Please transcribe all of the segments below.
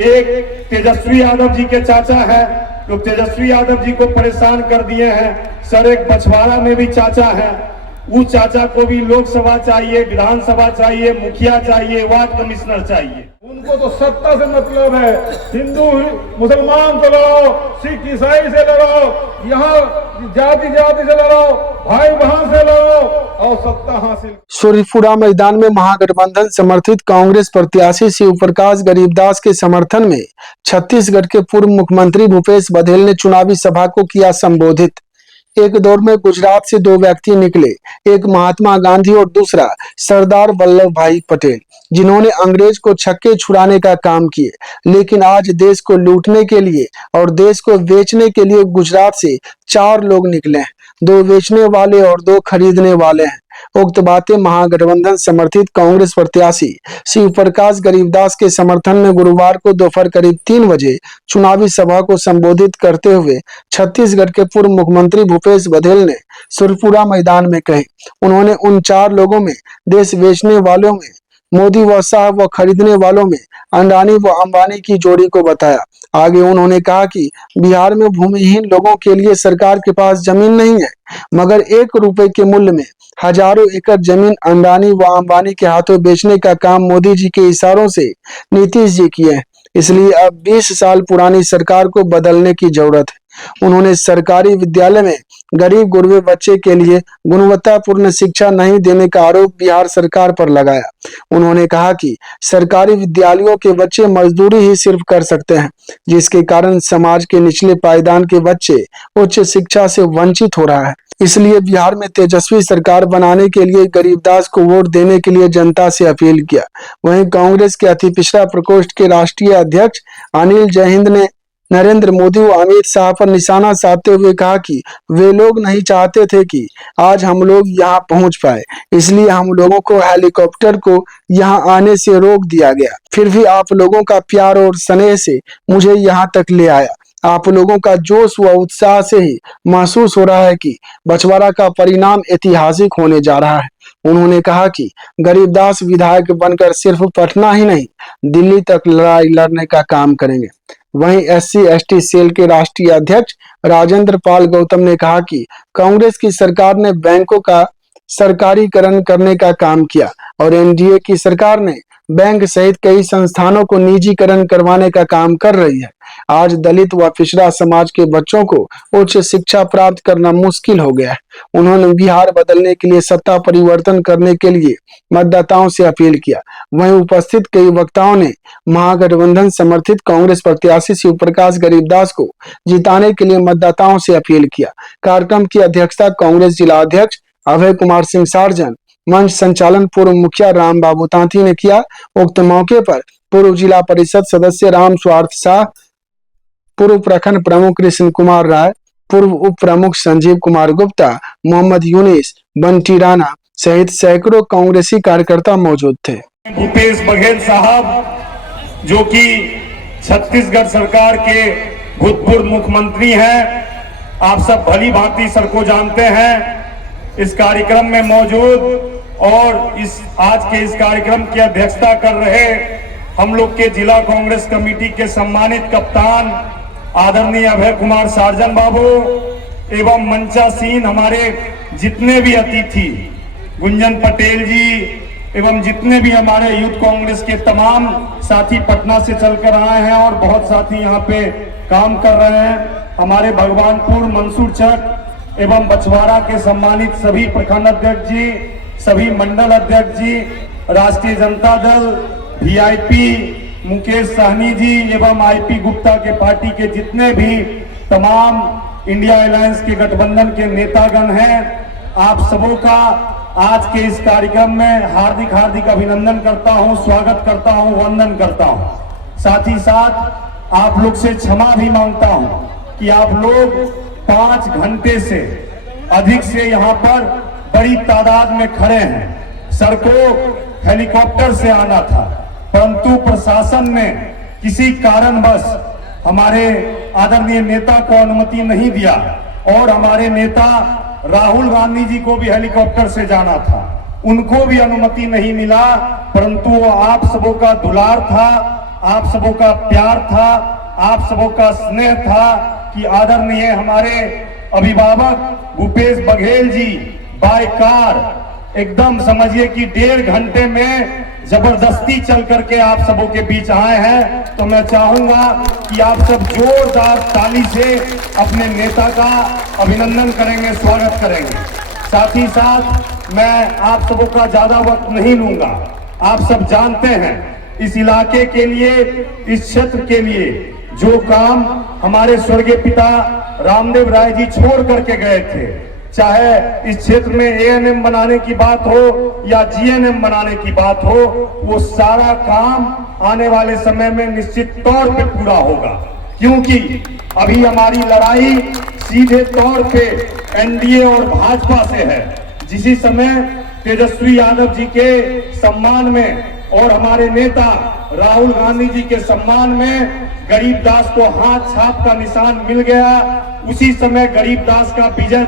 एक तेजस्वी यादव जी के चाचा है, तो तेजस्वी यादव जी को परेशान कर दिए हैं। सर एक बछवाड़ा में भी चाचा है, उस चाचा को भी लोकसभा चाहिए, विधानसभा चाहिए, मुखिया चाहिए, वार्ड कमिश्नर चाहिए। उनको तो सत्ता से मतलब है। हिंदू मुसलमान से लड़ो, सिख ईसाई से लड़ो, यहाँ जाति जाति से लड़ो, भाई बहन से लड़ो और सत्ता हासिल। सूर्यपुरा मैदान में महागठबंधन समर्थित कांग्रेस प्रत्याशी शिव प्रकाश गरीबदास के समर्थन में छत्तीसगढ़ के पूर्व मुख्यमंत्री भूपेश बघेल ने चुनावी सभा को किया संबोधित। एक दौर में गुजरात से दो व्यक्ति निकले, एक महात्मा गांधी और दूसरा सरदार वल्लभ भाई पटेल, जिन्होंने अंग्रेज को छक्के छुड़ाने का काम किए, लेकिन आज देश को लूटने के लिए और देश को बेचने के लिए गुजरात से चार लोग निकले हैं, दो बेचने वाले और दो खरीदने वाले हैं। उक्त बातें महागठबंधन समर्थित कांग्रेस प्रत्याशी शिव प्रकाश गरीबदास के समर्थन में गुरुवार को दोपहर करीब 3 बजे चुनावी सभा को संबोधित करते हुए छत्तीसगढ़ के पूर्व मुख्यमंत्री भूपेश बघेल ने सूर्यपुरा मैदान में कही। उन्होंने उन चार लोगों में देश बेचने वालों में मोदी व शाह व खरीदने वालों में अंडानी व अंबानी की जोड़ी को बताया। आगे उन्होंने कहा कि बिहार में भूमिहीन लोगों के लिए सरकार के पास जमीन नहीं है, मगर 1 रुपए के मूल्य में हजारों एकड़ जमीन अंडानी व अंबानी के हाथों बेचने का काम मोदी जी के इशारों से नीतीश जी किए हैं। इसलिए अब 20 साल पुरानी सरकार को बदलने की जरूरत है। उन्होंने सरकारी विद्यालय में गरीब गुरबे बच्चे के लिए गुणवत्तापूर्ण शिक्षा नहीं देने का आरोप बिहार सरकार पर लगाया। उन्होंने कहा कि सरकारी विद्यालयों के बच्चे मजदूरी ही सिर्फ कर सकते हैं, जिसके कारण समाज के निचले पायदान के बच्चे उच्च शिक्षा से वंचित हो रहा है। इसलिए बिहार में तेजस्वी सरकार बनाने के लिए गरीबदास को वोट देने के लिए जनता से अपील किया। वहीं कांग्रेस के अति पिछड़ा प्रकोष्ठ के राष्ट्रीय अध्यक्ष अनिल जैहिंद ने नरेंद्र मोदी व अमित शाह पर निशाना साधते हुए कहा कि वे लोग नहीं चाहते थे कि आज हम लोग यहाँ पहुंच पाए, इसलिए हम लोगों को हेलीकॉप्टर को यहाँ आने से रोक दिया गया। फिर भी आप लोगों का प्यार और स्नेह से मुझे यहाँ तक ले आया। आप लोगों का जोश व उत्साह से ही महसूस हो रहा है कि बछवाड़ा का परिणाम ऐतिहासिक होने जा रहा है। उन्होंने कहा कि गरीबदास विधायक बनकर सिर्फ पटना ही नहीं, दिल्ली तक लड़ाई लड़ने का काम करेंगे। वहीं SC/ST सेल के राष्ट्रीय अध्यक्ष राजेंद्र पाल गौतम ने कहा कि कांग्रेस की सरकार ने बैंकों का सरकारीकरण करने का काम किया और NDA की सरकार ने बैंक सहित कई संस्थानों को निजीकरण करवाने का काम कर रही है। आज दलित व पिछड़ा समाज के बच्चों को उच्च शिक्षा प्राप्त करना मुश्किल हो गया है। उन्होंने बिहार बदलने के लिए सत्ता परिवर्तन करने के लिए मतदाताओं से अपील किया। वहीं उपस्थित कई वक्ताओं ने महागठबंधन समर्थित कांग्रेस प्रत्याशी शिव प्रकाश गरीबदास को जिताने के लिए मतदाताओं से अपील किया। कार्यक्रम की अध्यक्षता कांग्रेस जिला अध्यक्ष अभय कुमार सिंह सार्जन, मंच संचालन पूर्व मुखिया राम बाबू तांती ने किया। उक्त मौके पर पूर्व जिला परिषद सदस्य राम स्वार्थ शाह, पूर्व प्रखंड प्रमुख कृष्ण कुमार राय, पूर्व उप प्रमुख संजीव कुमार गुप्ता, मोहम्मद यूनिस, बंटी राणा सहित सैकड़ों कांग्रेसी कार्यकर्ता मौजूद थे। भूपेश बघेल साहब जो कि छत्तीसगढ़ सरकार के भूतपूर्व मुख्यमंत्री हैं, आप सब भली भांति सर को जानते हैं। इस कार्यक्रम में मौजूद और आज के इस कार्यक्रम की अध्यक्षता कर रहे हम लोग के जिला कांग्रेस कमेटी के सम्मानित कप्तान आदरणीय अभय कुमार सार्जन बाबू एवं मंचासीन हमारे जितने भी अतिथि गुंजन पटेल जी एवं जितने भी हमारे यूथ कांग्रेस के तमाम साथी पटना से चलकर आए हैं और बहुत साथी यहाँ पे काम कर रहे हैं, हमारे भगवानपुर, मंसूर चक एवं बछवाड़ा के सम्मानित सभी प्रखंड अध्यक्ष जी, सभी मंडल अध्यक्ष जी, राष्ट्रीय जनता दल, VIP मुकेश साहनी जी एवं IP गुप्ता के पार्टी के जितने भी तमाम इंडिया अलायंस के गठबंधन के नेतागण हैं, आप सबों का आज के इस कार्यक्रम में हार्दिक हार्दिक अभिनंदन करता हूं, स्वागत करता हूं, वंदन करता हूं। साथ ही साथ आप लोग से क्षमा भी मांगता हूं कि आप लोग 5 घंटे से अधिक से यहाँ पर बड़ी तादाद में खड़े हैं। सर को हेलीकॉप्टर से आना था, परंतु प्रशासन ने किसी कारणवश हमारे आदरणीय नेता को अनुमति नहीं दिया और हमारे नेता राहुल गांधी जी को भी हेलीकॉप्टर से जाना था, उनको भी अनुमति नहीं मिला। परंतु वो आप सबों का दुलार था, आप सबों का प्यार था, आप सबों का स्नेह था कि आदरणीय हमारे अभिभावक भूपेश बघेल जी बाय कार एकदम समझिए कि 1.5 घंटे में जबरदस्ती चल करके आप सबों के बीच आए हैं। तो मैं चाहूंगा कि आप सब जोरदार ताली से अपने नेता का अभिनंदन करेंगे, स्वागत करेंगे। साथ ही साथ मैं आप सबों का ज्यादा वक्त नहीं लूंगा। आप सब जानते हैं इस इलाके के लिए, इस क्षेत्र के लिए जो काम हमारे स्वर्गीय पिता रामदेव राय जी छोड़ करके गए थे, चाहे इस क्षेत्र में एएनएम बनाने की बात हो या जीएनएम बनाने की बात हो, वो सारा काम आने वाले समय में निश्चित तौर पे पूरा होगा। क्योंकि अभी हमारी लड़ाई सीधे तौर पे एनडीए और भाजपा से है। जिसी समय तेजस्वी यादव जी के सम्मान में और हमारे नेता राहुल गांधी जी के सम्मान में गरीबदास को हाथ छाप का निशान मिल गया, उसी समय गरीबदास का विजय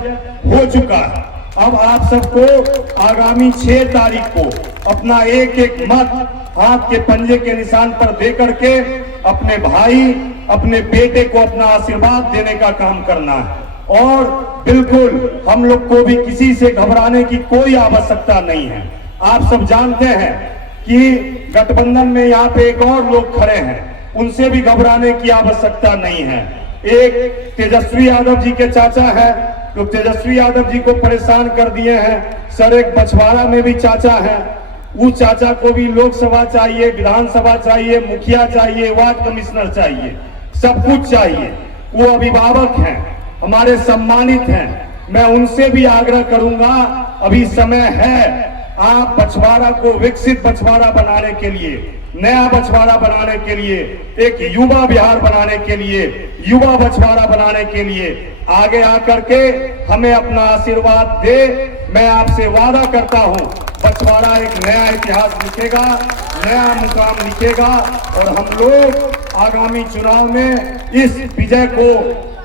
हो चुका है। अब आप सबको आगामी 6 तारीख को अपना एक एक मत हाथ के पंजे के निशान पर दे करके अपने भाई, अपने बेटे को अपना आशीर्वाद देने का काम करना है। और बिल्कुल हम लोग को भी किसी से घबराने की कोई आवश्यकता नहीं है। आप सब जानते हैं कि गठबंधन में यहाँ पे एक और लोग खड़े हैं, उनसे भी घबराने की आवश्यकता नहीं है। एक तेजस्वी यादव जी के चाचा है, तो तेजस्वी यादव जी को परेशान कर दिए हैं। सर एक बछवाड़ा में भी चाचा है, उस चाचा को भी लोकसभा चाहिए, विधानसभा चाहिए, मुखिया चाहिए, वार्ड कमिश्नर चाहिए, सब कुछ चाहिए। वो अभिभावक हैं, हमारे सम्मानित हैं। मैं उनसे भी आग्रह करूंगा, अभी समय है, आप बछवाड़ा को विकसित बछवाड़ा बनाने के लिए, नया बछवाड़ा बनाने के लिए, एक युवा बिहार बनाने के लिए, युवा बछवाड़ा बनाने के लिए आगे आकर के हमें अपना आशीर्वाद दे। मैं आपसे वादा करता हूं, बछवाड़ा एक नया इतिहास लिखेगा, नया मुकाम लिखेगा और हम लोग आगामी चुनाव में इस विजय को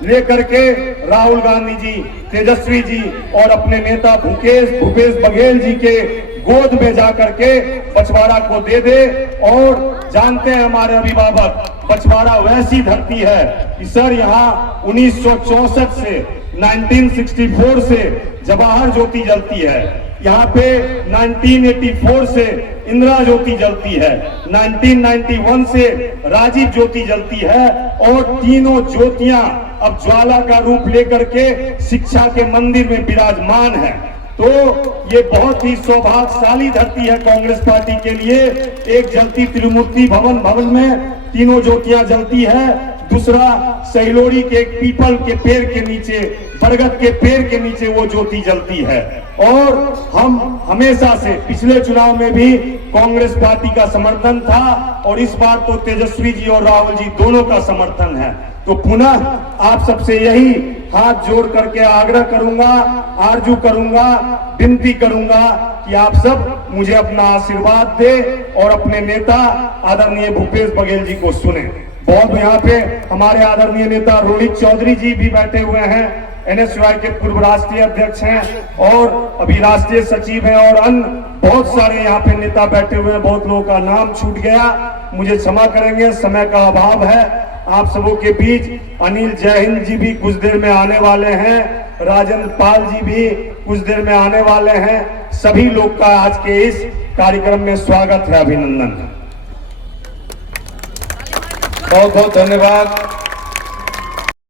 लेकर के राहुल गांधी जी, तेजस्वी जी और अपने नेता भूपेश बघेल जी के गोद में जाकर के बछवाड़ा को दे दे। और जानते हैं हमारे अभिभावक, बछवाड़ा वैसी धरती है कि सर यहाँ 1964 से 1964 से जवाहर ज्योति जलती है, यहाँ पे 1984 से इंदिरा ज्योति जलती है, 1991 से राजीव ज्योति जलती है और तीनों ज्योतियां अब ज्वाला का रूप लेकर के शिक्षा के मंदिर में विराजमान है। तो ये बहुत ही सौभाग्यशाली धरती है कांग्रेस पार्टी के लिए। एक जलती त्रिमूर्ति भवन में तीनों ज्योतियां जलती है, दूसरा सहिलोड़ी के एक पीपल के पेड़ के नीचे, बरगद के पेड़ के नीचे वो ज्योति जलती है। और हम हमेशा से पिछले चुनाव में भी कांग्रेस पार्टी का समर्थन था और इस बार तो तेजस्वी जी और राहुल जी दोनों का समर्थन है। तो पुनः आप सबसे यही हाथ जोड़ करके आग्रह करूंगा, आरजू करूंगा, विनती करूंगा कि आप सब मुझे अपना आशीर्वाद दे और अपने नेता आदरणीय भूपेश बघेल जी को सुने। बहुत यहाँ पे हमारे आदरणीय नेता रोहित चौधरी जी भी बैठे हुए हैं, एनएसयूआई के पूर्व राष्ट्रीय अध्यक्ष हैं और अभी राष्ट्रीय सचिव हैं और अन्य बहुत सारे यहाँ पे नेता बैठे हुए हैं। बहुत लोगों का नाम छूट गया, मुझे क्षमा करेंगे, समय का अभाव है। आप सबों के बीच अनिल जय हिंद जी भी कुछ देर में आने वाले हैं, राजेंद्र पाल जी भी कुछ देर में आने वाले हैं। सभी लोग का आज के इस कार्यक्रम में स्वागत है, अभिनंदन। बहुत बहुत धन्यवाद।